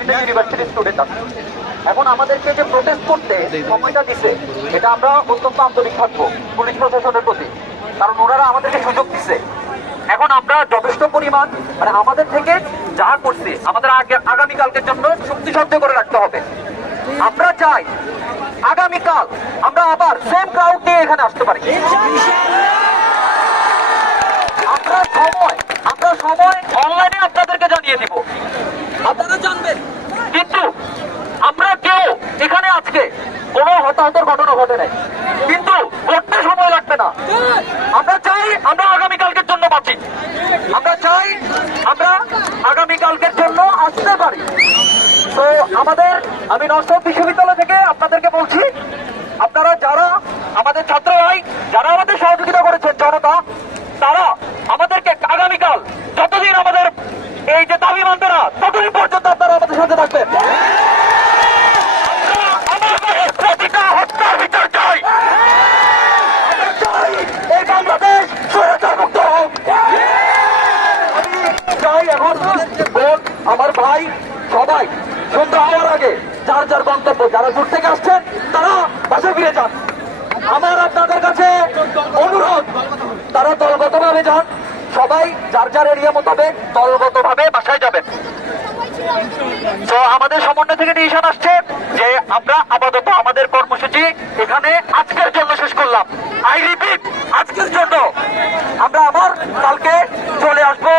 বিভিন্ন ইউনিভার্সিটির স্টুডেন্ট আছে। এখন আমাদেরকে যে প্রোটেস্ট করতে সময়টা দিছে, এটা আমরা অত্যন্ত আন্তরিক থাকবো পুলিশ প্রশাসনের প্রতি, কারণ ওনারা আমাদেরকে সুযোগ দিচ্ছে। এখন আমরা যথেষ্ট পরিমাণ মানে আমাদের থেকে যা করছি আমাদের আগামীকালকের জন্য শক্তি সঞ্চয় করে রাখতে হবে। আমরা চাই আগামীকাল আমরা আবার সেম ক্রাউড নিয়ে এখানে আসতে পারি। আমরা সময় অনলাইনে আপনাদেরকে জানিয়ে দিব, আপনারা জানবেন। কিন্তু আমরা কেউ এখানে আজকে কোনো হতাহতের ঘটনা ঘটে নাই, কিন্তু ঘটতে সময় লাগবে না। আমরা চাই আমরা আগামীকালকের জন্য বাঁচি, আমরা চাই আমরা আগামীকালকের জন্য আসতে পারি। তো আমি নরসিংদী বিশ্ববিদ্যালয় থেকে আপনাদেরকে বলছি, আপনারা যারা আমাদের ছাত্র ভাই, যারা আমাদের সহযোগিতা করেছেন জনতা, তারা আমাদেরকে আগামীকাল যতদিন আমাদের এই যে দাবি মানবে না ততদিন পর্যন্ত আপনারা আমাদের সাথে থাকবেন। প্রতিটা হত্যার বিচার চাই, এই বাংলাদেশ স্বৈরাচার মুক্ত হোক। আমি চাই এখন আমার ভাই সবাই সন্ধ্যা হওয়ার আগে যার যার গন্তব্য, যারা দূর থেকে আসছেন তারা বাসায় ফিরে যান। আমার আপনাদের কাছে অনুরোধ, তারা দলগতভাবে যান, সবাই যার যার এরিয়া মোতাবেক দলগতভাবে বাসায় যাবেন। তো আমাদের সমন্বয় থেকে ডিসিশন আসছে যে আমরা আপাতত আমাদের কর্মসূচি এখানে আজকের জন্য শেষ করলাম। আই রিপিট, আজকের জন্য। আমরা আবার কালকে চলে আসবো।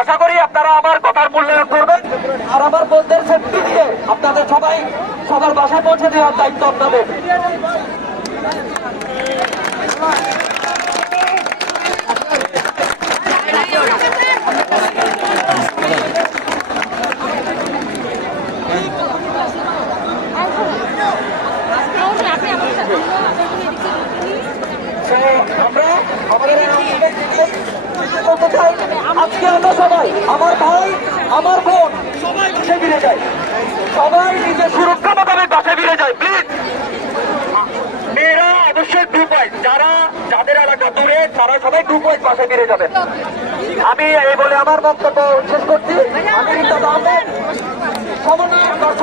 আশা করি আপনারা আমার কথার মূল্যায়ন করবেন, আর আমার বন্ধুদের সেফটি দিয়ে আপনাদের সবার বাসায় পৌঁছে দেওয়ার দায়িত্ব আপনাদের। আজকে আমরা সবাই, আমার ভাই আমার বোন সবাই বাসায় ফিরে যাই, সবাই নিজের সুরক্ষা মোতাবেক বাসায় ফিরে যায়। প্লিজ মেয়েরা অবশ্যই গ্রুপ ওয়াইজ, যাদের এলাকা দূরে তারা সবাই গ্রুপ ওয়াইজ বাসায় ফিরে যাবেন। আমি এই বলে আমার বক্তব্য শেষ করছি। আমি সমন্বয়